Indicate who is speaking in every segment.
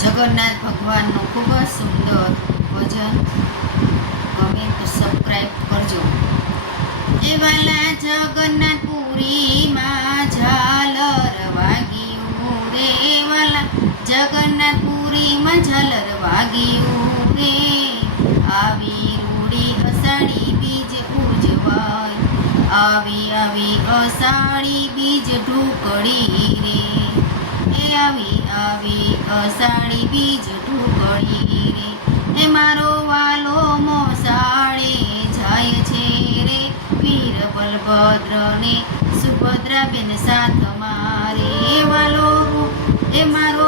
Speaker 1: જગન્નાથ ભગવાનનું ખૂબ જ સુંદર ભજન ગમે તો સબસ્ક્રાઈબ કરજો. એ વાલા જગન્નાથપુરીમાં ઝાલર વાગ્યું રે વાલા. જગન્નાથપુરીમાં ઝાલર વાગ્યું રે આવી રૂડી અષાઢી બીજ ઉજવાય. આવી આવી અસાડી બીજ ઢોકળી રે. એ આવી આવી અષાઢી બીજ ઢોકળી રે, એ મારો વાલો મોસાળે જાય છે રે, વીર બલભદ્રને સુભદ્રાબેન સાથ મારે. વાલો, એ મારો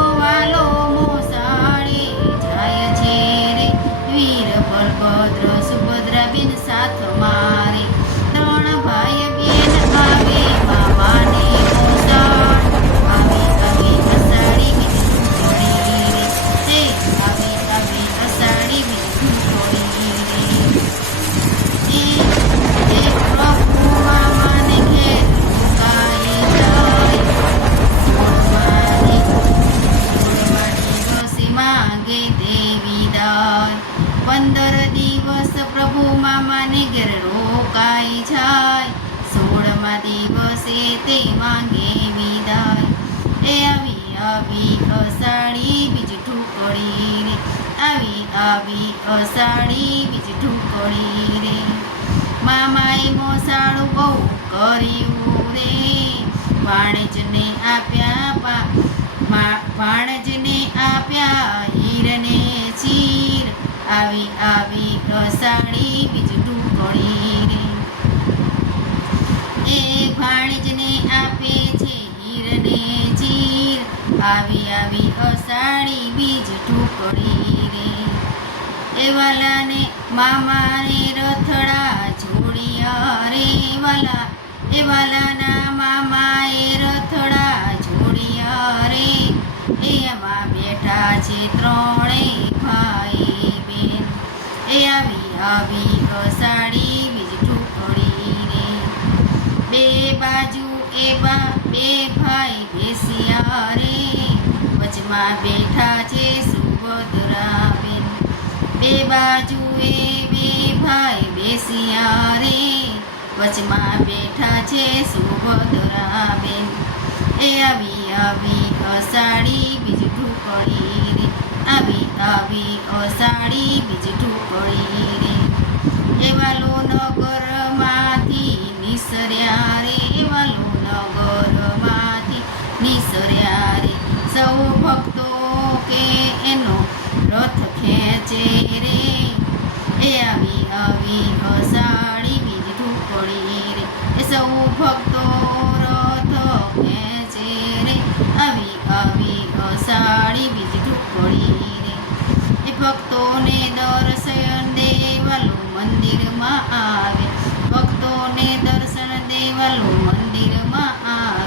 Speaker 1: પંદર દિવસ પ્રભુ મામાને ઘેર રોકાઈ જાય. સોળમા દિવસે તે માંગે વિદાય. એ આવી આવી અષાઢી બીજ ઠુકડી રે. આવી આવી અષાઢી બીજ ઠુકડી રે. મામાએ મોસાળું બહુ કર્યું રે. ભાણેજને આપ્યા પા અષાઢી બીજું ઢુકડી રે એ ભાણેજને આપે છે હીરને ચીર. આવી આવી અસાડી બીજ ઢુકડી રે. એ વાલાને મામાને રથડા જોડિયા રે. વાલા, એ વાલાના મામાએ રથડા જોડિયા રે. એમાં બેઠા છે ત્રણેય ભાઈ બેન એ આવી ઘસાડી બીજી ઢુકડી રે. બે બાજુ એવા બે ભાઈ બેસ્યા રે. વચમાં બેઠા છે સુભદ્રાબેન બે બાજુ એ બે ભાઈ બેસ્યા રે. વચમાં બેઠા છે સુભદ્રાબેન એ આવી આવી ઘસાડી બીજી ઢુકડી રે. આવી આવી અસાડી બીજી ઢુકડી રે એવાલો નગરમાંથી નિસર્યા રે એવાલો નગરમાંથી નિસર્યા રે. સૌ ભક્તો કે એનો રથ ખેંચે રે. એ આવી આવી ઘસાડી બીજ ઢૂકડી રે. એ સૌ ભક્તો રથ ખેંચે રે. આવી આવી ઘસાડી બીજ ઢૂકડી રે. એ ભક્તોને મંદિરમાં આવે. ભક્તોને દર્શન દેવાલું મંદિરમાં આવે.